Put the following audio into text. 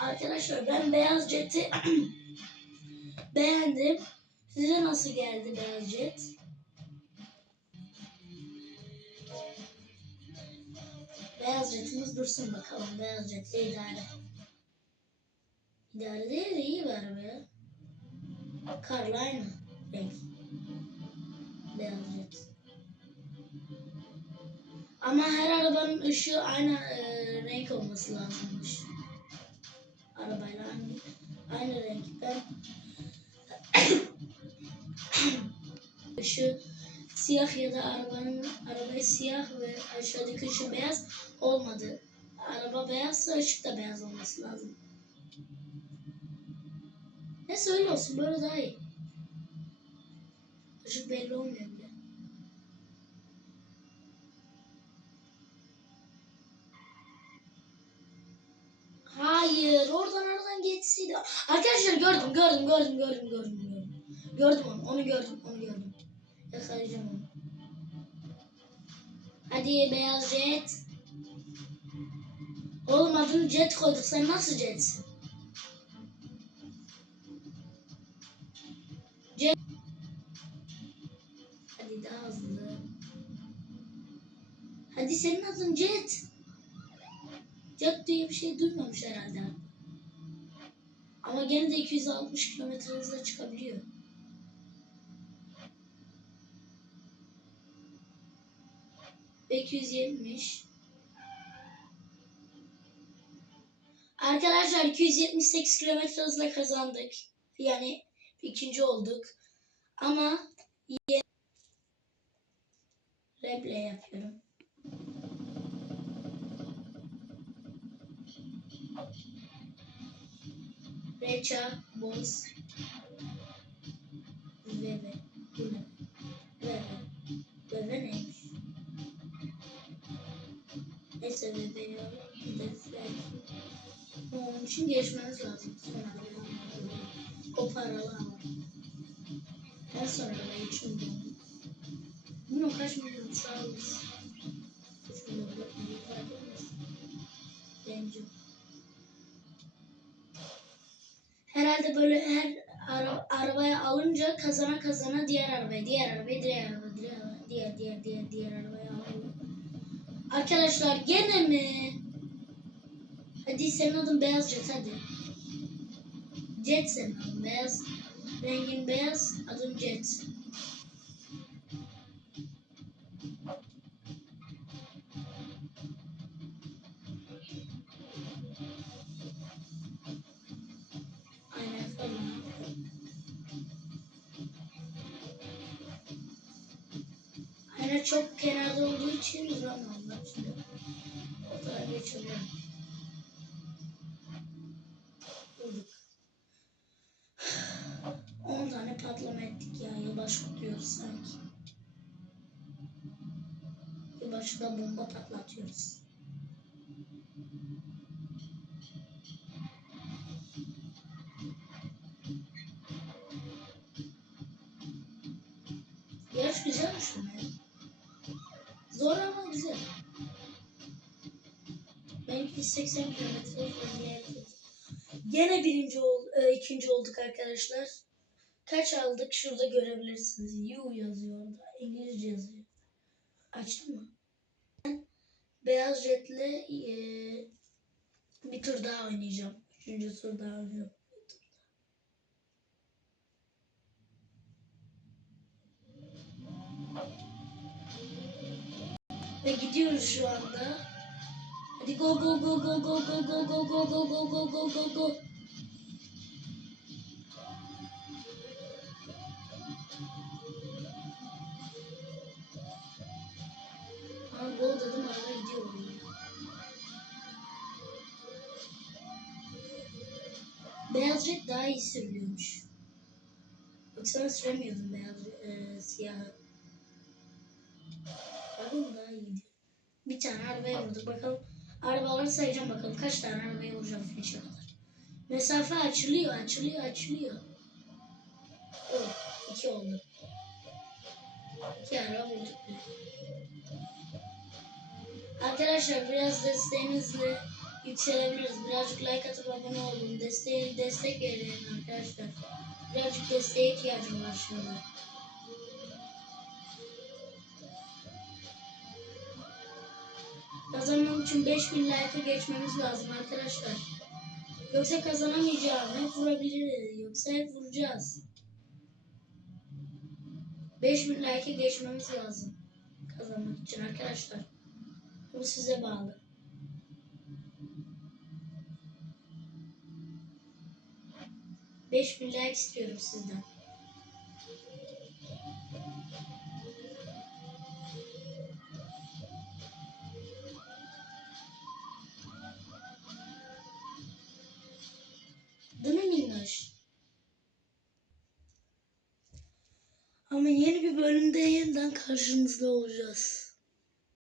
Arkadaşlar ben beyaz jeti beğendim. Size nasıl geldi beyaz jet? Beyaz jetimiz dursun bakalım. Beyaz jetle idare. İdare değil de iyi bir araba ya. Karla aynı renk. Beyaz jet. Ama her arabanın ışığı aynı e, renk olması lazımmış. Aynı, aynı renk. Ben ışığı siyah ya da arabanın arabayı siyah ve aşağıdaki ışığı beyaz olmadı. Araba beyazsa ışık da beyaz olması lazım. Neyse öyle olsun böyle daha iyi. Işık belli olmuyor geçseydi. Arkadaşlar gördüm, gördüm, gördüm, gördüm, gördüm, gördüm. Gördüm onu, onu gördüm, onu gördüm. Yakalayacağım onu. Hadi beyaz jet. Oğlum adını jet koyduk. Sen nasıl jetsin? Jet. Hadi daha hızlı. Hadi senin adın jet. Jet diye bir şey duymamış herhalde. Ama gene de 260 kilometre hızla çıkabiliyor. Ve 270. Arkadaşlar 278 kilometre hızla kazandık. Yani ikinci olduk. Ama replay yapıyorum. Reça, Boz, Veve, ne? Veve, Veve neymiş? Neyse Veve ya. Onun için geçmeniz lazım. Sonra o paralı ama. En sonra da geçim bunu. Kaç milyon Herhalde böyle her ara, arabaya alınca kazana kazana diğer arabaya, diğer arabaya, diğer arabaya, diğer arabaya, diğer diğer diğer diğer arabaya alıyor. Arkadaşlar gene mi? Hadi senin adın beyaz jet hadi. Jet senin adın beyaz. Rengin beyaz, adın jet. kamera çok kenarda olduğu için uzanmam lazım. O da geçiyor. Vurduk. 10 tane patlama ettik ya. Yavaş kutuyoruz sanki. Yavaş da bomba patlatıyoruz. Yarış güzelmiş mi? Zor ama güzel. Benimki 80 kilometre. Gene birinci ol, e, ikinci olduk arkadaşlar. Kaç aldık şurada görebilirsiniz. You yazıyor orada. İngilizce yazıyor. Açtın mı? Beyaz jetle e, bir tur daha oynayacağım. Üçüncü tur daha oynayacağım. Ve gidiyoruz şu anda. Hadi go go go go go go go go go go go go go go go. Ama go dedim araba gidiyor. Beyaz jet daha iyi sürülüyormuş. Yoksa süremiyordum beyaz e, siyahı. Bakın daha iyi gidiyor. Bir tane arabaya vurduk. Bakalım arabaları sayacağım bakalım. Kaç tane arabaya vuracağım finish'e kadar. Mesafe açılıyor, açılıyor, açılıyor. Oh, iki oldu. İki araba vurduk. Arkadaşlar biraz desteğinizle yükselebiliriz. Birazcık like atıp abone olun. Desteğe, destek verin arkadaşlar. Birazcık desteğe ihtiyacım var şu Kazanmam için 5000 like'ı geçmemiz lazım arkadaşlar. Yoksa kazanamayacağım. Hep vurabiliriz. Yoksa hep vuracağız. 5000 like'ı geçmemiz lazım. Kazanmak için arkadaşlar. Bu size bağlı. Beş bin like istiyorum sizden. Bölümde yeniden karşınızda olacağız.